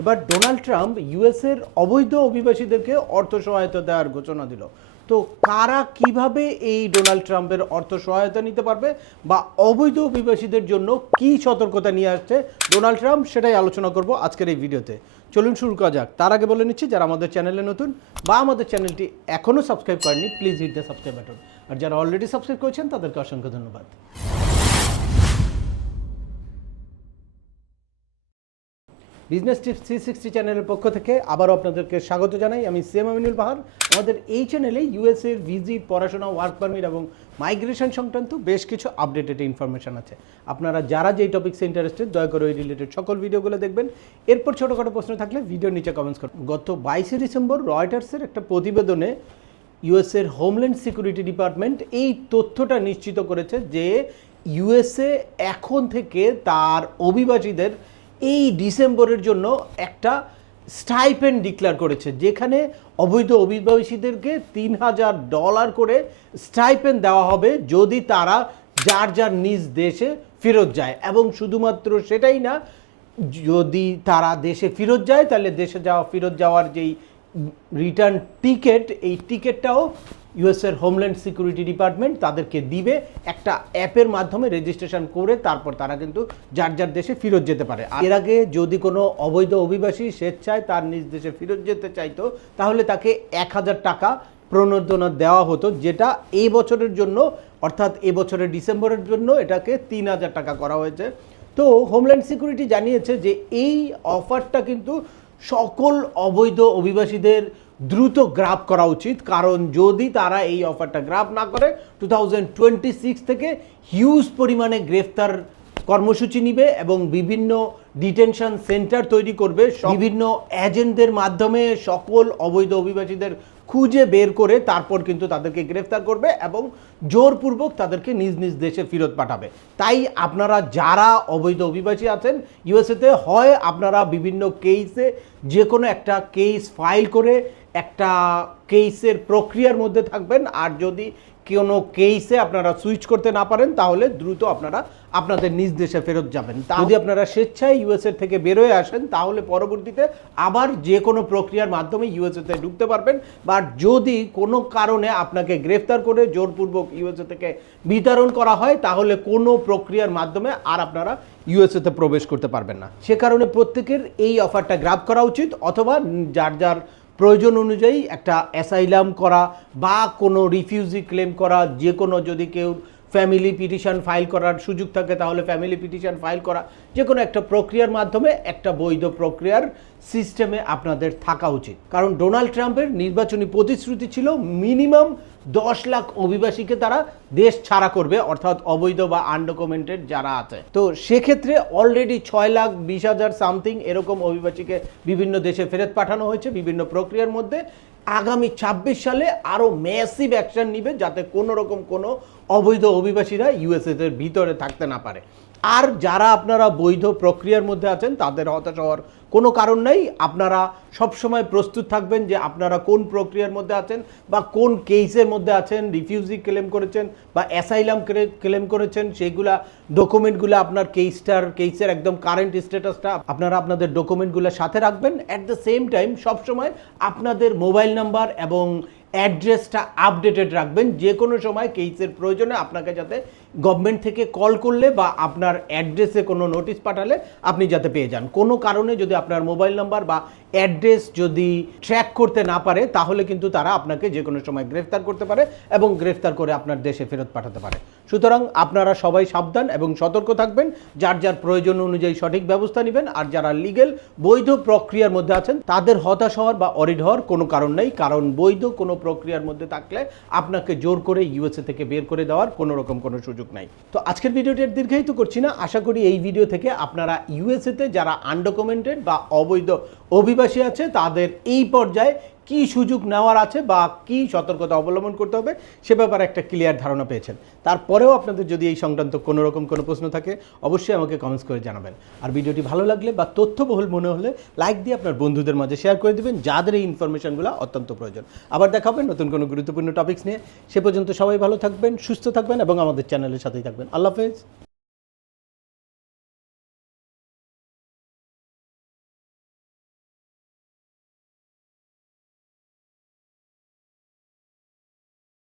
এবার Donald Trump ইউএসের অবৈধ অভিবাসীদেরকে অর্থ সহায়তা দেওয়ার ঘোষণা দিল। তো কারা কিভাবে এই ডোনাল্ড ট্রাম্পের অর্থ সহায়তা নিতে পারবে বা অবৈধ অভিবাসীদের জন্য কি সতর্কতা নিয়ে আসছে ডোনাল্ড ট্রাম্প, সেটাই আলোচনা করব আজকের এই ভিডিওতে। চলুন শুরু করা যাক। তার আগে বলে নিচ্ছি, যারা আমাদের চ্যানেলে নতুন বা আমাদের চ্যানেলটি এখনও সাবস্ক্রাইব করেনি, please hit the subscribe button. আর যারা অলরেডি সাবস্ক্রাইব করেছেন তাদেরকে অসংখ্য ধন্যবাদ। বিজনেস টিপস 360 চ্যানেলের পক্ষ থেকে আবারও আপনাদেরকে স্বাগত জানাই। আমি সিএম আমিনুল বাহার। আমাদের এই চ্যানেলে ইউএসএর ভিজিট, পড়াশোনা, ওয়ার্ক পারমিট এবং মাইগ্রেশন সংক্রান্ত বেশ কিছু আপডেটেড ইনফরমেশন আছে। আপনারা যারা যেই টপিক্সে ইন্টারেস্টেড, দয়া করে ওই রিলেটেড সকল ভিডিওগুলো দেখবেন। এরপর ছোটোখাটো প্রশ্ন থাকলে ভিডিও নিচে কমেন্টস করুন। গত 22শে ডিসেম্বর রয়টার্সের একটা প্রতিবেদনে ইউএসএর হোমল্যান্ড সিকিউরিটি ডিপার্টমেন্ট এই তথ্যটা নিশ্চিত করেছে যে ইউএসএ এখন থেকে তার অভিবাসীদের এই ডিসেম্বরের জন্য একটা স্টাইপেন্ড ডিক্লেয়ার করেছে, যেখানে অবৈধ অভিবাসীদেরকে $3000 করে স্টাইপেন্ড দেওয়া হবে যদি তারা যার যার নিজ দেশে ফেরত যায়। এবং শুধুমাত্র সেটাই না, যদি তারা দেশে ফেরত যায় তাহলে দেশে ফেরত যাওয়ার যেই রিটার্ন টিকিট, এই টিকিটটাও ইউএসের হোমল্যান্ড সিকিউরিটি ডিপার্টমেন্ট তাদেরকে দিবে একটা অ্যাপের মাধ্যমে রেজিস্ট্রেশন করে। তারপর তারা কিন্তু যার যার দেশে ফেরত যেতে পারে। এর আগে যদি কোনো অবৈধ অভিবাসী স্বেচ্ছায় তার নিজ দেশে ফেরত যেতে চাইতো তাহলে তাকে $1000 প্রণোদনা দেওয়া হতো, যেটা এই বছরের জন্য অর্থাৎ এবছরের ডিসেম্বরের জন্য এটাকে $3000 করা হয়েছে। তো হোমল্যান্ড সিকিউরিটি জানিয়েছে যে এই অফারটা কিন্তু সকল অবৈধ অভিবাসীদের দ্রুত গ্রাব করা উচিত, কারণ যদি তারা এই অফারটা গ্রাব না করে 2026 থেকে হিউজ পরিমাণে গ্রেফতার কর্মসূচি নিবে এবং বিভিন্ন ডিটেনশন সেন্টার তৈরি করবে। বিভিন্ন এজেন্টদের মাধ্যমে সকল অবৈধ অভিবাসীদের খুঁজে বের করে তারপর কিন্তু তাদেরকে গ্রেফতার করবে এবং জোরপূর্বক তাদেরকে নিজ নিজ দেশে ফেরত পাঠাবে। তাই আপনারা যারা অবৈধ অভিবাসী আছেন ইউএসএতে, হয় আপনারা বিভিন্ন কেসে যে কোনো একটা কেস ফাইল করে একটা কেসের প্রক্রিয়ার মধ্যে থাকবেন, আর যদি কোনো কেসে আপনারা সুইচ করতে না পারেন তাহলে দ্রুত আপনারা আপনাদের নিজ দেশে ফেরত যাবেন। যদি আপনারা স্বেচ্ছায় ইউএসএ থেকে বেরোয় আসেন তাহলে পরবর্তীতে আবার যে কোনো প্রক্রিয়ার মাধ্যমে ইউএসএতে ঢুকতে পারবেন। বা যদি কোনো কারণে আপনাকে গ্রেফতার করে জোরপূর্বক ইউএসএ থেকে বিতরণ করা হয় তাহলে কোনো প্রক্রিয়ার মাধ্যমে আর আপনারা ইউএসএতে প্রবেশ করতে পারবেন না। সে কারণে প্রত্যেকের এই অফারটা গ্রাব করা উচিত, অথবা যার যার প্রয়োজন অনুযায়ী একটা অ্যাসাইলাম করা বা কোনো রিফিউজি ক্লেম করা, যে কোনো যদি কেউ ফ্যামিলি পিটিশন ফাইল করার সুযোগ থাকে তাহলে ফ্যামিলি পিটিশন ফাইল করা, যে কোনো একটা প্রক্রিয়ার মাধ্যমে একটা বৈধ প্রক্রিয়ার সিস্টেমে আপনাদের থাকা উচিত। কারণ ডোনাল্ড ট্রাম্পের নির্বাচনী প্রতিশ্রুতি ছিল মিনিমাম 10 লাখ অভিবাসীকে তারা দেশ ছাড়া করবে, অর্থাৎ অবৈধ বা আনডকুমেন্টেড যারা আছে। তো সেক্ষেত্রে অলরেডি 6,20,000 সামথিং এরকম অভিবাসীকে বিভিন্ন দেশে ফেরত পাঠানো হয়েছে বিভিন্ন প্রক্রিয়ার মধ্যে। আগামী 26 সালে আরও ম্যাসিভ অ্যাকশন নিবে যাতে কোনো রকম কোনো অবৈধ অভিবাসীরা ইউএসএর ভিতরে থাকতে না পারে। আর যারা আপনারা বৈধ প্রক্রিয়ার মধ্যে আছেন তাদের হতাশ হওয়ার কোনো কারণ নেই। আপনারা সবসময় প্রস্তুত থাকবেন যে আপনারা কোন প্রক্রিয়ার মধ্যে আছেন বা কোন কেসের মধ্যে আছেন, রিফিউজি ক্লেম করেছেন বা অ্যাসাইলাম ক্লেম করেছেন, সেইগুলা ডকুমেন্টগুলো আপনার কেসের একদম কারেন্ট স্ট্যাটাসটা আপনারা আপনাদের ডকুমেন্টগুলো সাথে রাখবেন। অ্যাট দ্য সেম টাইম সবসময় আপনাদের মোবাইল নাম্বার এবং অ্যাড্রেসটা আপডেটেড রাখবেন। যে কোনো সময় কেসের প্রয়োজনে আপনাকে যাতে গভর্নমেন্ট থেকে কল করলে বা আপনার অ্যাড্রেসে কোনো নোটিশ পাঠালে আপনি যাতে পেয়ে যান। কোনো কারণে যদি আপনার মোবাইল নাম্বার বা অ্যাড্রেস যদি ট্র্যাক করতে না পারে তাহলে কিন্তু তারা আপনাকে যে কোনো সময় গ্রেফতার করতে পারে এবং গ্রেফতার করে আপনার দেশে ফেরত পাঠাতে পারে। সুতরাং আপনারা সবাই সাবধান এবং সতর্ক থাকবেন, যার যার প্রয়োজন অনুযায়ী সঠিক ব্যবস্থা নেবেন। আর যারা লিগেল বৈধ প্রক্রিয়ার মধ্যে আছেন তাদের হতাশ হওয়ার বা অরিড হওয়ার কোনো কারণ নেই, কারণ বৈধ কোনো প্রক্রিয়ার মধ্যে থাকলে আপনাকে জোর করে ইউএসএ থেকে বের করে দেওয়ার কোনো রকম কোনো সুযোগ নাই। তো আজকের ভিডিওটি দীর্ঘায়িত করছি না। আশা করি এই ভিডিও থেকে আপনারা ইউএসএতে যারা আনডকুমেন্টেড বা অবৈধ অভিবাসী আছে তাদের এই পর্যায়ে কি সুযোগ নেওয়ার আছে বা কি সতর্কতা অবলম্বন করতে হবে সে ব্যাপারে একটা ক্লিয়ার ধারণা পেয়েছেন। তারপরেও আপনাদের যদি এই সংক্রান্ত কোনো রকম কোনো প্রশ্ন থাকে অবশ্যই আমাকে কমেন্টস করে জানাবেন। আর ভিডিওটি ভালো লাগলে বা তথ্যবহুল মনে হলে লাইক দিয়ে আপনার বন্ধুদের মাঝে শেয়ার করে দেবেন যাদের এই ইনফরমেশনগুলো অত্যন্ত প্রয়োজন। আবার দেখা হবে নতুন কোনো গুরুত্বপূর্ণ টপিকস নিয়ে। সে পর্যন্ত সবাই ভালো থাকবেন, সুস্থ থাকবেন এবং আমাদের চ্যানেলের সাথেই থাকবেন। আল্লাহ হাফেজ।